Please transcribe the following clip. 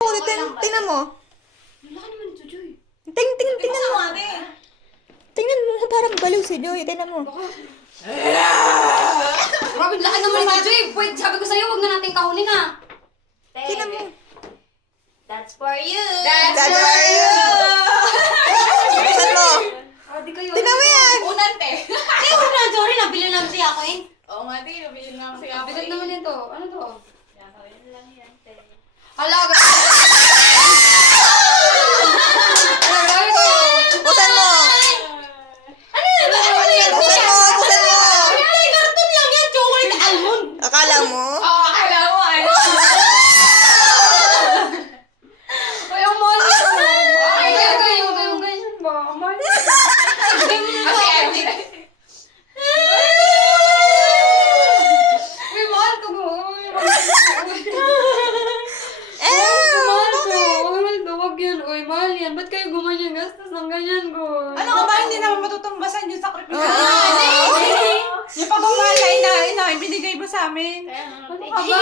Tingnan mo. Laki naman ito, Joy. Tingnan mo. Tingnan mo, parang baliw si Joy. Tingnan mo. Grabe, laki naman ito, Joy. Wait, sabi ko sa'yo, huwag na natin kahunin ah. Tingnan mo. That's for you. That's for you. Saan mo? Di kayo. Tingnan mo yan. Unan, te. Eh, huwag na, sorry, nabili lang siya ako eh. Oo nga, te. Nabili na kasi ako. Bigat naman ito. Ano to? Gagawin lang yan, te. Hala, grabe. Grabe ko. Buksan mo. Ano yan? Buksan mo. Buksan mo. Ay, karton lang yan. Chocolate almond. Akala mo? Oo, akala mo, ano? Ay, ang mahal ko. Ay, kayong ganyan ba? Ang mahal ko. Kasi, Ate. Uy, mahal to. Mahal to. Wag yan. Uy, mahal yan. Ba't kayo gumanyan gastos ng ganyan ko? Ano ka ba? Hindi naman matutumbasan yung sakripisyo. Oo. Yung pagmamahal na binigay mo sa amin. Kaya nga, Ano te. ka ba?